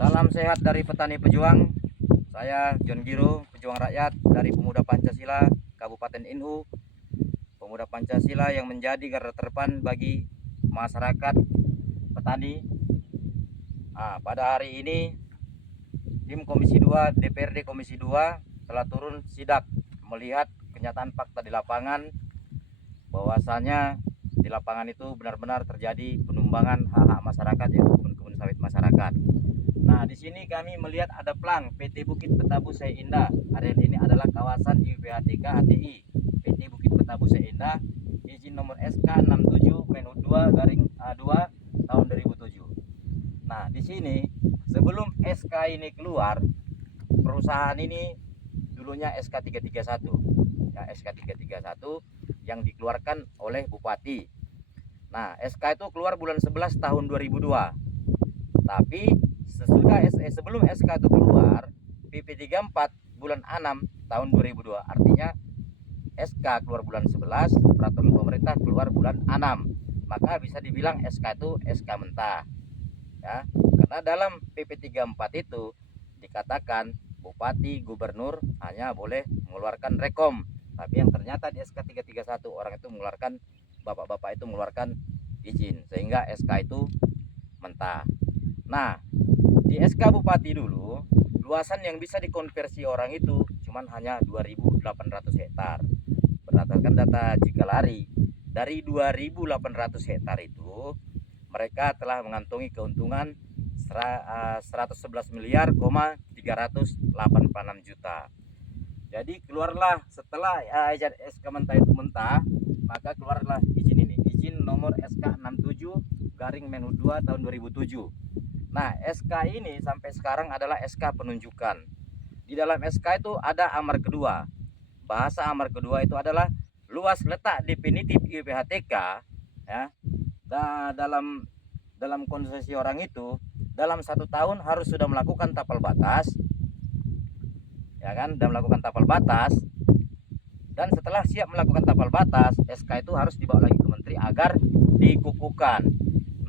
Salam sehat dari petani pejuang. Saya John Giro, pejuang rakyat dari Pemuda Pancasila Kabupaten Inhu. Pemuda Pancasila yang menjadi garda terdepan bagi masyarakat petani. Pada hari ini tim Komisi 2 DPRD Komisi 2 telah turun sidak melihat kenyataan fakta di lapangan, bahwasanya di lapangan itu benar-benar terjadi penumbangan hak-hak masyarakat, yaitu kebun-kebun sawit masyarakat. Nah, di sini kami melihat ada plang PT Bukit Betabu Saya Indah. Area ini adalah kawasan IUPHTK HTI. PT Bukit Betabu Saya Indah, izin nomor SK 67/2/2 tahun 2007. Nah, di sini sebelum SK ini keluar, perusahaan ini dulunya SK 331. Ya, SK 331 yang dikeluarkan oleh Bupati. Nah, SK itu keluar bulan 11 tahun 2002. Tapi sebelum SK itu keluar, PP 34 bulan 6 tahun 2002. Artinya SK keluar bulan 11, peraturan pemerintah keluar bulan 6. Maka bisa dibilang SK itu SK mentah. Ya, karena dalam PP 34 itu dikatakan bupati, gubernur hanya boleh mengeluarkan rekom. Tapi yang ternyata di SK 331 orang itu mengeluarkan, bapak-bapak itu mengeluarkan izin, sehingga SK itu mentah. Nah, di SK Bupati dulu, luasan yang bisa dikonversi orang itu cuman hanya 2.800 hektar. Berdasarkan data Cikalari, dari 2.800 hektar itu mereka telah mengantongi keuntungan 111 miliar 386 juta. Jadi keluarlah setelah SK mentah itu mentah, maka keluarlah izin ini, izin nomor SK 67/2 tahun 2007. Nah, SK ini sampai sekarang adalah SK penunjukan. Di dalam SK itu ada amar kedua. Bahasa amar kedua itu adalah luas letak definitif IUPHTK, ya. Dalam konsesi orang itu dalam 1 tahun harus sudah melakukan tapal batas, ya kan, dan melakukan tapal batas. Dan setelah siap melakukan tapal batas, SK itu harus dibawa lagi ke menteri agar dikukuhkan.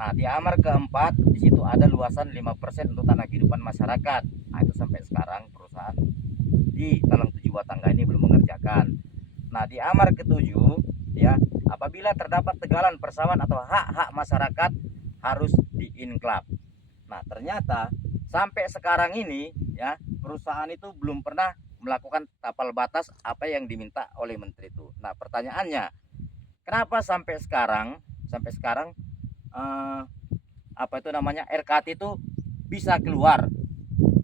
Nah, di amar keempat di situ ada luasan 5% untuk tanah kehidupan masyarakat. Nah, itu sampai sekarang perusahaan di Talang Tujuh Tangga ini belum mengerjakan. Nah, di amar ketujuh, ya, apabila terdapat tegalan persawahan atau hak-hak masyarakat harus diinklap. Nah, ternyata sampai sekarang ini, ya, perusahaan itu belum pernah melakukan tapal batas apa yang diminta oleh menteri itu. Nah, pertanyaannya, kenapa sampai sekarang apa itu namanya, RKT itu bisa keluar,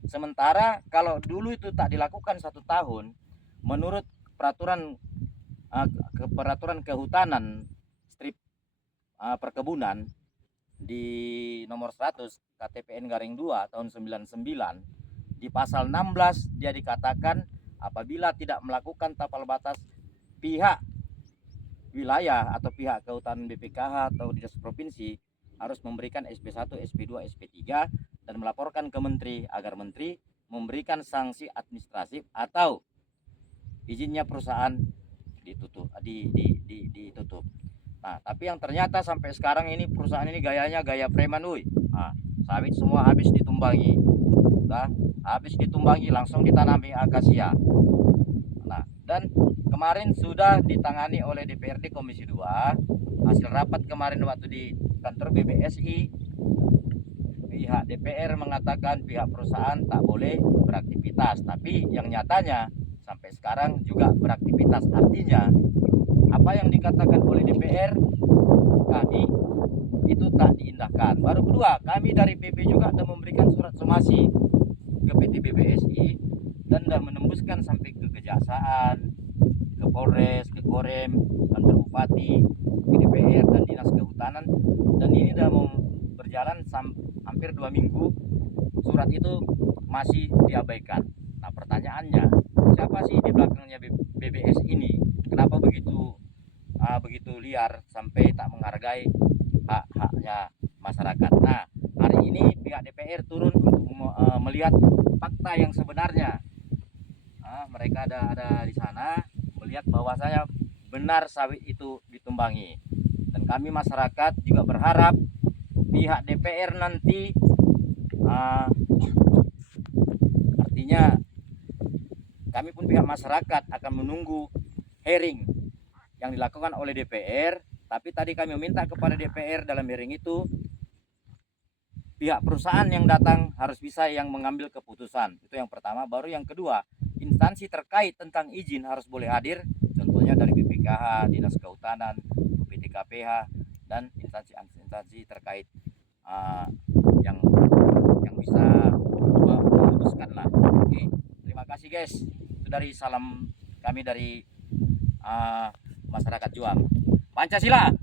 sementara kalau dulu itu tak dilakukan 1 tahun menurut peraturan kehutanan strip perkebunan di nomor 100 KTPN-2 tahun 99, di pasal 16 dia dikatakan apabila tidak melakukan tapal batas, pihak wilayah atau pihak kehutanan BPKH atau dinas provinsi harus memberikan SP1, SP2, SP3 dan melaporkan ke menteri agar menteri memberikan sanksi administratif atau izinnya perusahaan ditutup. Nah, tapi yang ternyata sampai sekarang ini perusahaan ini gayanya gaya preman, sawit semua habis ditumbangi. Habis ditumbangi langsung ditanami akasia. Nah, dan kemarin sudah ditangani oleh DPRD Komisi 2. Hasil rapat kemarin waktu di kantor BBSI, pihak DPR mengatakan pihak perusahaan tak boleh beraktivitas, tapi yang nyatanya sampai sekarang juga beraktivitas. Artinya apa yang dikatakan oleh DPR kami itu tak diindahkan. Baru kedua, kami dari PP juga sudah memberikan surat somasi ke PT BBSI dan sudah menembuskan sampai ke kejaksaan, ke Polres, ke Korem, kantor bupati, ke DPR dan dinas kehutanan, dan ini sudah mau berjalan hampir 2 minggu. Surat itu masih diabaikan. Nah, pertanyaannya, siapa sih di belakangnya BBS ini? Kenapa begitu liar sampai tak menghargai hak-haknya masyarakat? Nah, hari ini pihak DPR turun untuk melihat fakta yang sebenarnya. Mereka ada di sana melihat bahwasanya benar sawit itu ditumbangi, dan kami masyarakat juga berharap pihak DPR nanti tentunya kami pun pihak masyarakat akan menunggu hearing yang dilakukan oleh DPR. Tapi tadi kami meminta kepada DPR dalam hearing itu pihak perusahaan yang datang harus bisa yang mengambil keputusan. Itu yang pertama. Baru yang kedua, instansi terkait tentang izin harus boleh hadir. Contohnya dari BPKH, Dinas Kehutanan, PT KPH, dan instansi terkait yang bisa memutuskan lah. Oke, terima kasih guys. Itu dari salam kami dari masyarakat Juang. Pancasila.